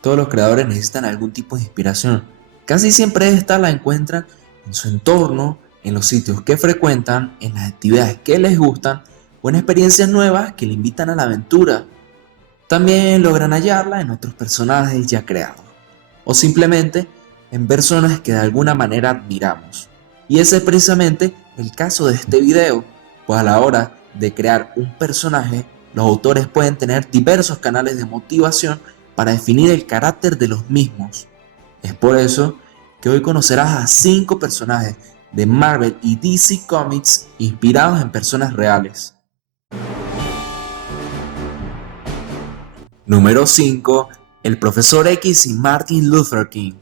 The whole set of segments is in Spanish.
Todos los creadores necesitan algún tipo de inspiración. Casi siempre esta la encuentran en su entorno, en los sitios que frecuentan, en las actividades que les gustan o en experiencias nuevas que le invitan a la aventura. También logran hallarla en otros personajes ya creados o simplemente en personas que de alguna manera admiramos. Y ese es precisamente el caso de este video, pues a la hora de crear un personaje, los autores pueden tener diversos canales de motivación para definir el carácter de los mismos. Es por eso que hoy conocerás a 5 personajes de Marvel y DC Comics inspirados en personas reales. Número 5. El Profesor X y Martin Luther King.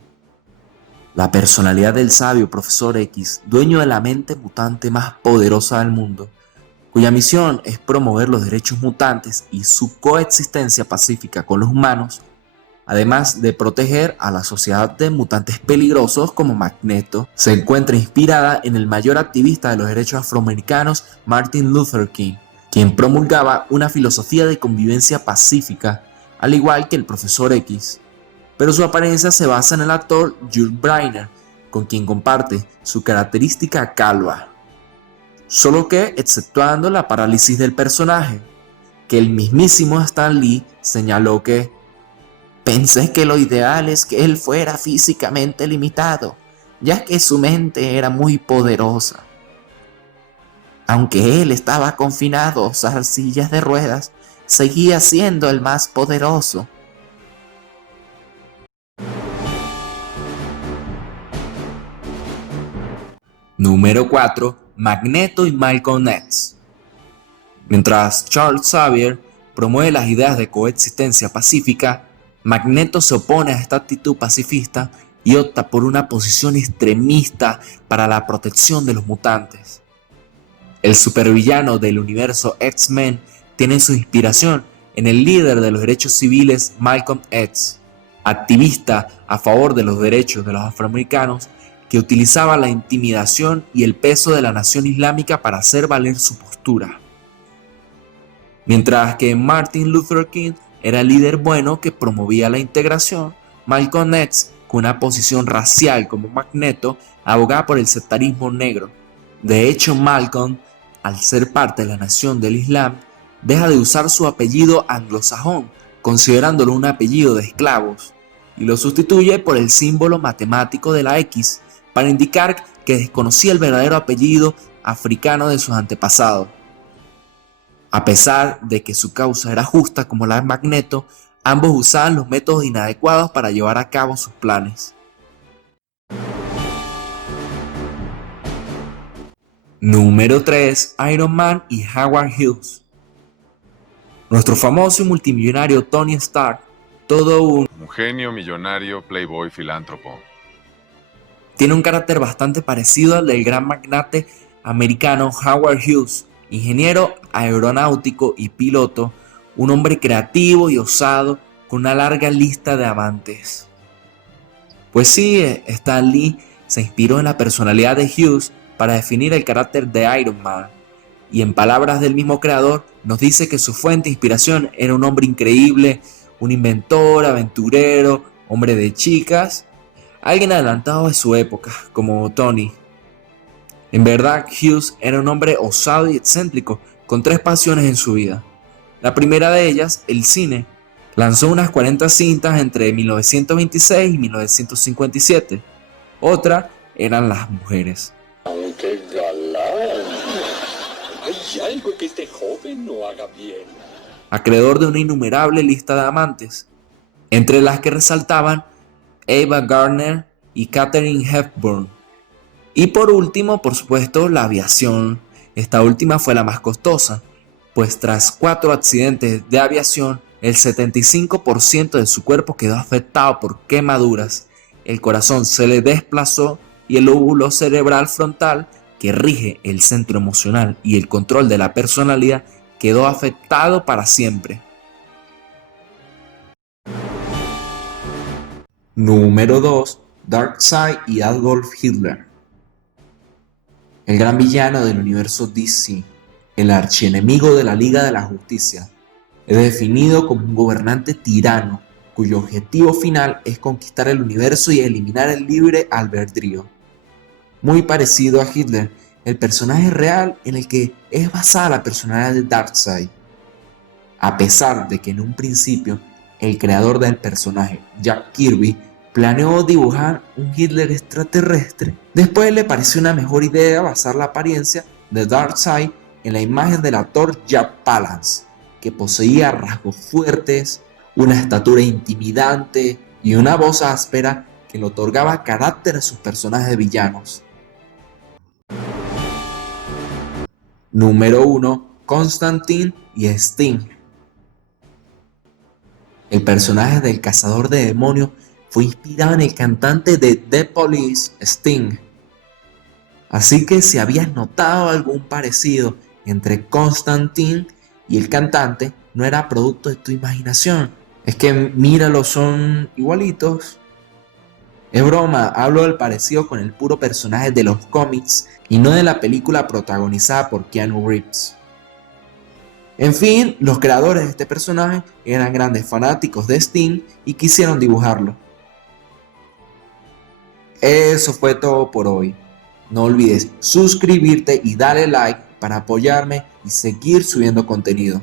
La personalidad del sabio Profesor X, dueño de la mente mutante más poderosa del mundo, cuya misión es promover los derechos mutantes y su coexistencia pacífica con los humanos, además de proteger a la sociedad de mutantes peligrosos como Magneto, se encuentra inspirada en el mayor activista de los derechos afroamericanos, Martin Luther King, quien promulgaba una filosofía de convivencia pacífica, al igual que el Profesor X. Pero su apariencia se basa en el actor Yul Brynner, con quien comparte su característica calva. Solo que exceptuando la parálisis del personaje, que el mismísimo Stan Lee señaló que pensé que lo ideal es que él fuera físicamente limitado, ya que su mente era muy poderosa. Aunque él estaba confinado a usar sillas de ruedas, seguía siendo el más poderoso. Número 4. Magneto y Malcolm X. Mientras Charles Xavier promueve las ideas de coexistencia pacífica, Magneto se opone a esta actitud pacifista y opta por una posición extremista para la protección de los mutantes. El supervillano del universo X-Men tiene su inspiración en el líder de los derechos civiles Malcolm X, activista a favor de los derechos de los afroamericanos que utilizaba la intimidación y el peso de la nación islámica para hacer valer su postura. Mientras que Martin Luther King era el líder bueno que promovía la integración, Malcolm X, con una posición racial como Magneto, abogaba por el sectarismo negro. De hecho, Malcolm, al ser parte de la nación del Islam, deja de usar su apellido anglosajón, considerándolo un apellido de esclavos, y lo sustituye por el símbolo matemático de la X, para indicar que desconocía el verdadero apellido africano de sus antepasados. A pesar de que su causa era justa como la de Magneto, ambos usaban los métodos inadecuados para llevar a cabo sus planes. Número 3. Iron Man y Howard Hughes. Nuestro famoso y multimillonario Tony Stark, todo un genio, millonario, playboy, filántropo, tiene un carácter bastante parecido al del gran magnate americano Howard Hughes, ingeniero aeronáutico y piloto, un hombre creativo y osado con una larga lista de amantes. Pues sí, Stan Lee se inspiró en la personalidad de Hughes para definir el carácter de Iron Man, y en palabras del mismo creador nos dice que su fuente de inspiración era un hombre increíble, un inventor, aventurero, hombre de chicas, alguien adelantado de su época, como Tony. En verdad, Hughes era un hombre osado y excéntrico, con 3 pasiones en su vida. La primera de ellas, el cine. Lanzó unas 40 cintas entre 1926 y 1957. Otra eran las mujeres. ¡Qué galán! Hay algo que este joven no haga bien. Acreedor de una innumerable lista de amantes, entre las que resaltaban Ava Gardner y Katharine Hepburn. Y por último, por supuesto, la aviación. Esta última fue la más costosa, pues tras 4 accidentes de aviación, el 75% de su cuerpo quedó afectado por quemaduras, el corazón se le desplazó y el lóbulo cerebral frontal, que rige el centro emocional y el control de la personalidad, quedó afectado para siempre. Número 2. Darkseid y Adolf Hitler. El gran villano del universo DC, el archienemigo de la Liga de la Justicia, es definido como un gobernante tirano cuyo objetivo final es conquistar el universo y eliminar el libre albedrío. Muy parecido a Hitler, el personaje real en el que es basada la personalidad de Darkseid. A pesar de que en un principio el creador del personaje, Jack Kirby, planeó dibujar un Hitler extraterrestre, después le pareció una mejor idea basar la apariencia de Darkseid en la imagen del actor Jack Palance, que poseía rasgos fuertes, una estatura intimidante y una voz áspera que le otorgaba carácter a sus personajes de villanos. Número 1. Constantine y Sting. El personaje del cazador de demonios fue inspirado en el cantante de The Police, Sting. Así que si habías notado algún parecido entre Constantine y el cantante, no era producto de tu imaginación. Es que míralos, son igualitos. Es broma, hablo del parecido con el puro personaje de los cómics y no de la película protagonizada por Keanu Reeves. En fin, los creadores de este personaje eran grandes fanáticos de Sting y quisieron dibujarlo. Eso fue todo por hoy. No olvides suscribirte y darle like para apoyarme y seguir subiendo contenido.